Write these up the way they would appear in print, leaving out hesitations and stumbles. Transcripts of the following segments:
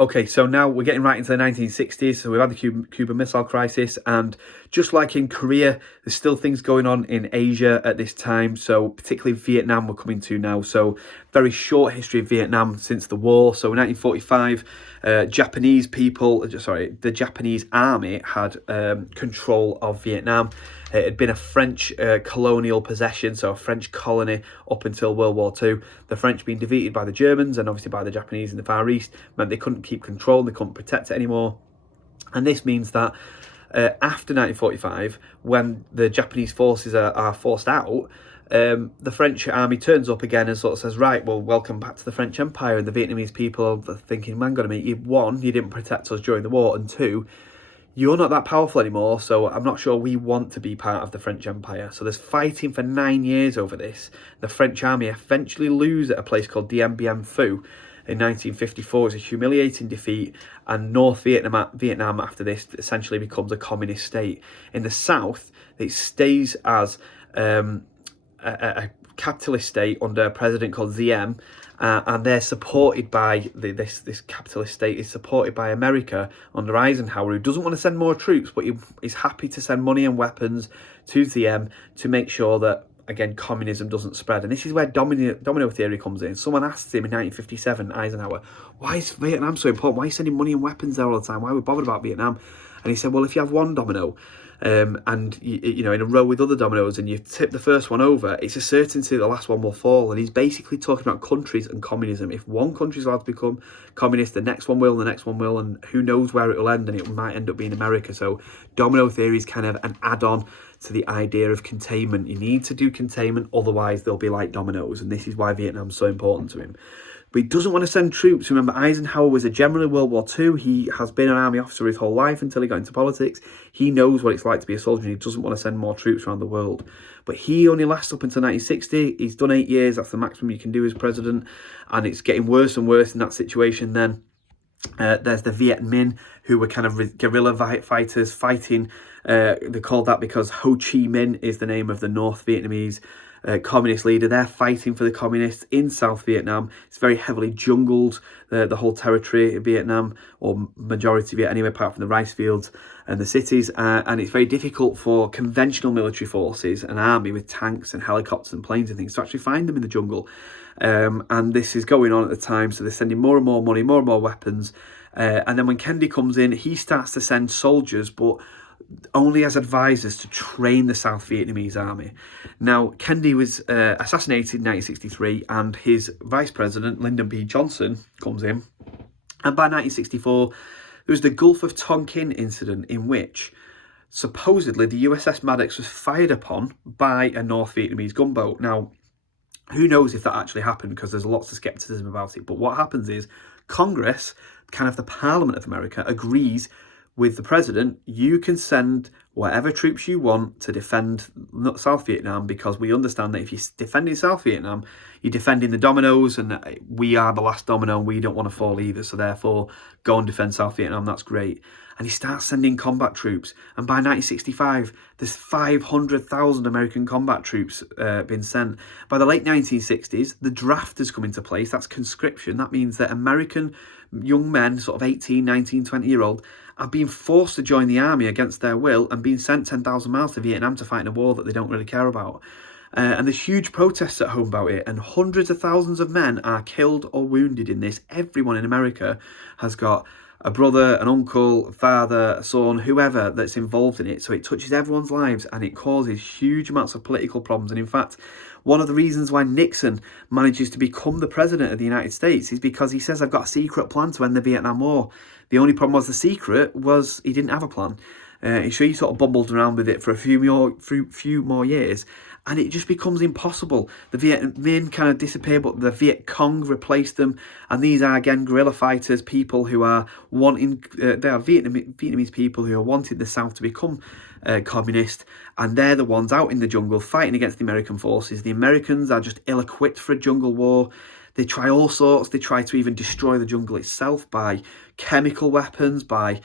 Okay, so now we're getting right into the 1960s. So we've had the Cuban Missile Crisis, and just like in Korea, there's still things going on in Asia at this time. So particularly Vietnam we're coming to now. So very short history of Vietnam since the war. So in 1945, the Japanese army had control of Vietnam. It had been a French colonial possession, so a French colony up until World War II. The French being defeated by the Germans and obviously by the Japanese in the Far East meant they couldn't keep control, they couldn't protect it anymore. And this means that after 1945, when the Japanese forces are forced out, the French army turns up again and sort of says, right, well, welcome back to the French Empire. And the Vietnamese people are thinking, man, got to meet you. One, you didn't protect us during the war, and two, you're not that powerful anymore, so I'm not sure we want to be part of the French Empire. So there's fighting for 9 years over this. The French army eventually lose at a place called Dien Bien Phu in 1954. It's a humiliating defeat, and North Vietnam after this essentially becomes a communist state. In the south, it stays as a capitalist state under a president called Diem, and they're supported by this capitalist state is supported by America under Eisenhower, who doesn't want to send more troops, but he is happy to send money and weapons to Diem to make sure that, again, communism doesn't spread. And this is where domino theory comes in. Someone asked him in 1957, Eisenhower, why is Vietnam so important? Why are you sending money and weapons there all the time? Why are we bothered about Vietnam? And he said, well, if you have one domino, and you know, in a row with other dominoes, and you tip the first one over, it's a certainty the last one will fall. And he's basically talking about countries and communism. If one country's allowed to become communist, the next one will, and the next one will, and who knows where it will end, and it might end up being America. So domino theory is kind of an add-on to the idea of containment. You need to do containment, otherwise they'll be like dominoes, and this is why Vietnam's so important to him. But he doesn't want to send troops. Remember, Eisenhower was a general in World War II. He has been an army officer his whole life until he got into politics. He knows what it's like to be a soldier, and he doesn't want to send more troops around the world. But he only lasts up until 1960. He's done 8 years. That's the maximum you can do as president. And it's getting worse and worse in that situation then. There's the Viet Minh, who were kind of guerrilla fighters fighting. They're called that because Ho Chi Minh is the name of the North Vietnamese communist leader. They're fighting for the communists in South Vietnam. It's very heavily jungled, the whole territory of Vietnam, or majority of it anyway, apart from the rice fields and the cities. And it's very difficult for conventional military forces, an army with tanks and helicopters and planes and things, to actually find them in the jungle. And this is going on at the time, so they're sending more and more money, more and more weapons. And then when Kennedy comes in, he starts to send soldiers, but only as advisors to train the South Vietnamese army. Now, Kennedy was assassinated in 1963, and his vice president, Lyndon B. Johnson, comes in. And by 1964, there was the Gulf of Tonkin incident, in which supposedly the USS Maddox was fired upon by a North Vietnamese gunboat. Now, who knows if that actually happened, because there's lots of skepticism about it. But what happens is Congress, kind of the Parliament of America, agrees with the president, you can send whatever troops you want to defend South Vietnam, because we understand that if you're defending South Vietnam, you're defending the dominoes, and we are the last domino, and we don't want to fall either. So therefore, go and defend South Vietnam. That's great. And he starts sending combat troops. And by 1965, there's 500,000 American combat troops being sent. By the late 1960s, the draft has come into place. That's conscription. That means that American young men, sort of 18, 19, 20-year-old, are being forced to join the army against their will and being sent 10,000 miles to Vietnam to fight in a war that they don't really care about. And there's huge protests at home about it, and hundreds of thousands of men are killed or wounded in this. Everyone in America has got a brother, an uncle, a father, a son, whoever that's involved in it. So it touches everyone's lives, and it causes huge amounts of political problems. And in fact, one of the reasons why Nixon manages to become the president of the United States is because he says, I've got a secret plan to end the Vietnam War. The only problem was the secret was he didn't have a plan. He sort of bumbled around with it for a few more years, and it just becomes impossible. The Viet Minh kind of disappear, but the Viet Cong replaced them, and these are, again, guerrilla fighters, people who are wanting, they are Vietnamese people who are wanting the South to become communist, and they're the ones out in the jungle fighting against the American forces. The Americans are just ill-equipped for a jungle war. They try all sorts. They try to even destroy the jungle itself by chemical weapons, by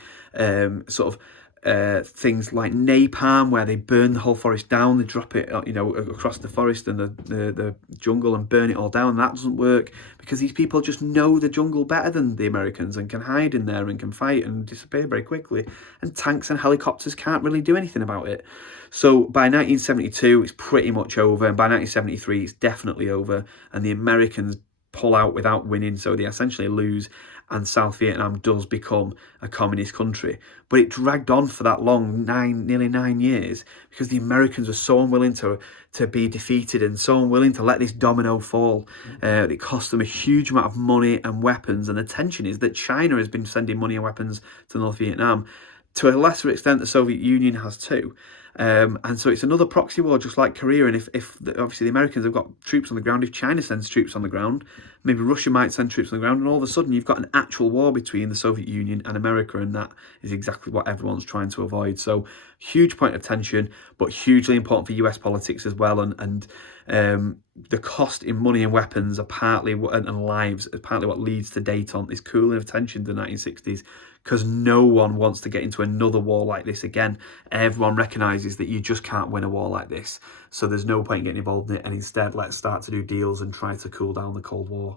things like napalm, where they burn the whole forest down, they drop it, across the forest and the jungle and burn it all down. And that doesn't work because these people just know the jungle better than the Americans and can hide in there and can fight and disappear very quickly. And tanks and helicopters can't really do anything about it. So by 1972, it's pretty much over. And by 1973, it's definitely over. And the Americans pull out without winning, so they essentially lose, and South Vietnam does become a communist country. But it dragged on for that long, nearly 9 years, because the Americans were so unwilling to be defeated and so unwilling to let this domino fall. It cost them a huge amount of money and weapons, and the tension is that China has been sending money and weapons to North Vietnam. To a lesser extent, the Soviet Union has too. And so it's another proxy war, just like Korea. And if obviously the Americans have got troops on the ground, if China sends troops on the ground, maybe Russia might send troops on the ground, and all of a sudden you've got an actual war between the Soviet Union and America, and that is exactly what everyone's trying to avoid. So huge point of tension, but hugely important for US politics as well. And the cost in money and weapons are partly and lives are partly what leads to Dayton, this cooling of tension in the 1960s, because no one wants to get into another war like this again. Everyone recognises that you just can't win a war like this, so there's no point in getting involved in it, and instead let's start to do deals and try to cool down the Cold War.